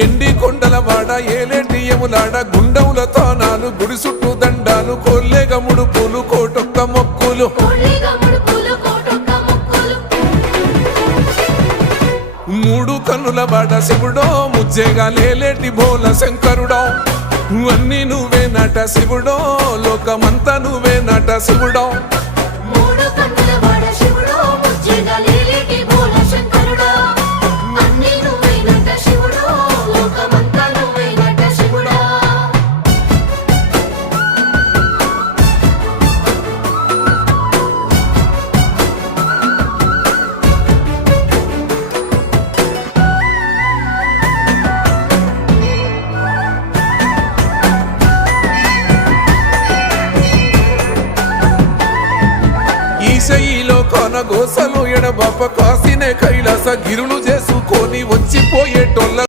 ఎండి కొండల వాడ ఏలేటి యములాడ గుండముల తానాలు గుడి చుట్టూ దండాలు కొల్లేగ ముడుపులు కోటొక్క మొక్కులు మూడు కన్నుల వాడ శివుడో ముజ్జేగా లేలేటి బోల శంకరుడో అన్నీ నువ్వే నట శివుడో లోకమంతా నువ్వే నట శివుడో ఈశయిలో కొన గోసలు ఎడబాప కాసినే కైలాస గిరులు